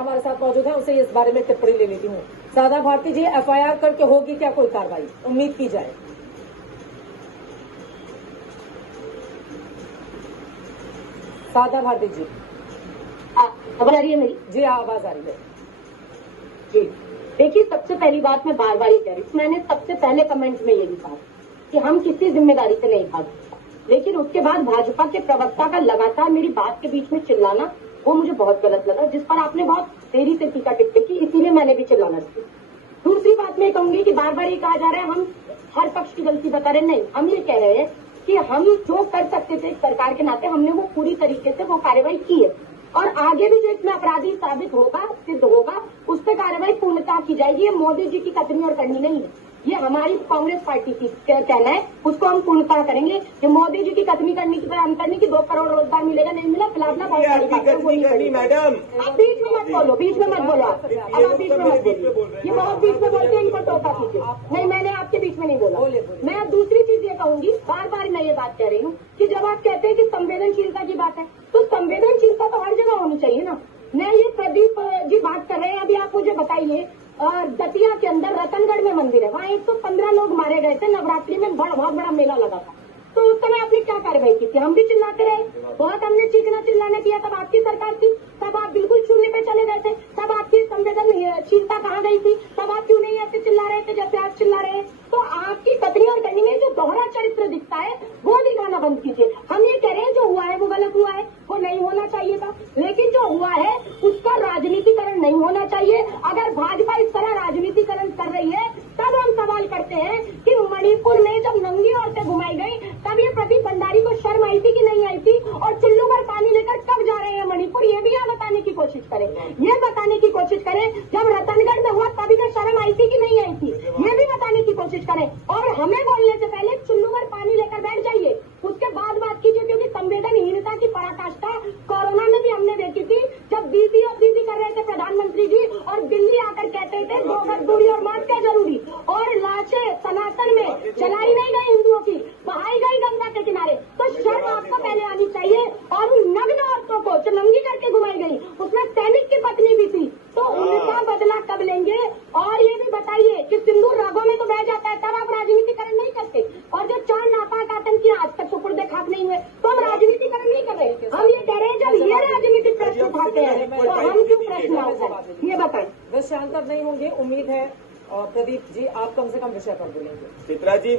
हमारे साथ मौजूद है, उनसे इस बारे में टिप्पणी ले लेती हूँ। सादा भारती जी, एफआईआर करके होगी क्या कोई कार्रवाई, उम्मीद की जाए? सादा भारती जी, खबर आ रही है मेरी? जी आवाज आ रही है जी। देखिए, सबसे पहली बात मैं बार बार ये कह रही हूँ, मैंने सबसे पहले कमेंट में ये भी कहा कि हम किसी जिम्मेदारी से नहीं भाग, लेकिन उसके बाद भाजपा के प्रवक्ता का लगातार मेरी बात के बीच में चिल्लाना, वो मुझे बहुत गलत लगा, जिस पर आपने बहुत देरी से टीका टिप्पणी की, इसीलिए मैंने भी चिल्लाना चाहिए। दूसरी बात मैं कहूंगी कि बार बार ये कहा जा रहा है हम हर पक्ष की गलती बता रहे, नहीं, हम ये कह रहे हैं कि हम जो कर सकते थे सरकार के नाते, हमने वो पूरी तरीके से वो कार्रवाई की है, और आगे भी जो इसमें अपराधी साबित होगा, सिद्ध होगा, उस पर कार्रवाई पूर्णतः की जाएगी। ये मोदी जी की कथनी और करनी नहीं है, ये हमारी कांग्रेस पार्टी की कहना है, उसको हम पूर्णतः करेंगे। जो मोदी जी की कथनी करने की हम करने की 2 करोड़ रोजगार मिलेगा, नहीं मिला, फिलहाल ना बहुत सारी बात है, वो नहीं करनी। मैडम, आप बीच में मत बोलो, बीच में मत बोलो, अब आप बीच में मत बोलो, ये बहुत बीच में बोलते हैं, इनको टोका कीजिए। नहीं, मैंने आपके बीच में नहीं बोला। मैं दूसरी चीज ये कहूंगी, बार बार मैं ये बात कह रही हूँ कि जब आप कहते हैं कि संवेदनशीलता की बात है, तो संवेदनशीलता तो हर जगह होनी चाहिए ना। मैं ये प्रदीप जी बात कर रहे हैं, अभी आप मुझे बताइए, दतिया के अंदर रतनगढ़ में मंदिर है, वहाँ 115 लोग मारे गए थे, नवरात्रि में बहुत बड़ा मेला लगा था, तो उस समय आपने क्या कार्रवाई की थी? हम भी चिल्लाते रहे, बहुत हमने चीखना चिल्लाना किया, तब आपकी सरकार थी, तब आप बिल्कुल शून्य पे चले गए थे, तब आपकी संवेदनशीलता कहाँ गई थी? तब आप क्यों नहीं ऐसे चिल्ला रहे थे जैसे आज चिल्ला रहे हैं? तो आपकी कथनी और करनी में जो दोहरा चरित्र दिखता है, वो दिखाना बंद कीजिए। हम ये कह रहे हैं जो हुआ है वो गलत हुआ है, वो नहीं होना चाहिए था, लेकिन जो हुआ है उसका राजनीतिकरण नहीं होना चाहिए। अगर भाजपा इस तरह राजनीतिकरण कर रही है, तब हम सवाल करते हैं कि मणिपुर में जब नंगी औरतें घुमाई गई, तब ये प्रदीप भंडारी को शर्म आई थी कि नहीं आई थी? और चुल्लू पर पानी लेकर कब जा रहे हैं मणिपुर, ये भी यहाँ बताने की कोशिश करें, ये बताने की कोशिश करें। जब रतनगढ़ में हुआ तभी तो शर्म आई थी कि नहीं आई थी, ये भी बताने की कोशिश करें। और हमें बोलने से पहले चुल्लू पर पानी लेकर बैठ जाइए, उसके बाद बात कीजिए, क्योंकि संवेदनहीनता की पराकाष्ठा कोरोना में भी हमने देखी थी, जब बीसी और बीसी कर रहे थे प्रधानमंत्री जी, और दिल्ली आकर कहते थे 2 गज दूरी और मास्क है जरूरी, और लाशें सनातन में जलाई नहीं गई हिंदुओं की, बहाई गई गंगा के किनारे। तो शर्म आपको पहले आनी चाहिए। और उन नग्न औरतों को जो नंगी करके घुमाई गई, उसमें सैनिक की पत्नी भी थी, तो उनका बदला कब लेंगे? और ये भी बताइए कि सिंदूर रागों में तो बह जाता है, तब आप राजनीतिकरण नहीं करते, और जो 4 नापाक आतंकी आज तक सुपुर्दे खाक नहीं हुए, तो हम राजनीतिकरण नहीं कर रहे। हम ये कह रहे हैं जब ये राजनीतिक प्रश्न उठाते हैं तो हम क्यों प्रश्न उठाते हैं, ये बताएं। विषयांतर नहीं होंगे, उम्मीद है। और प्रदीप जी, आप कम से कम विषय पर बोलेंगे। चित्रा जी,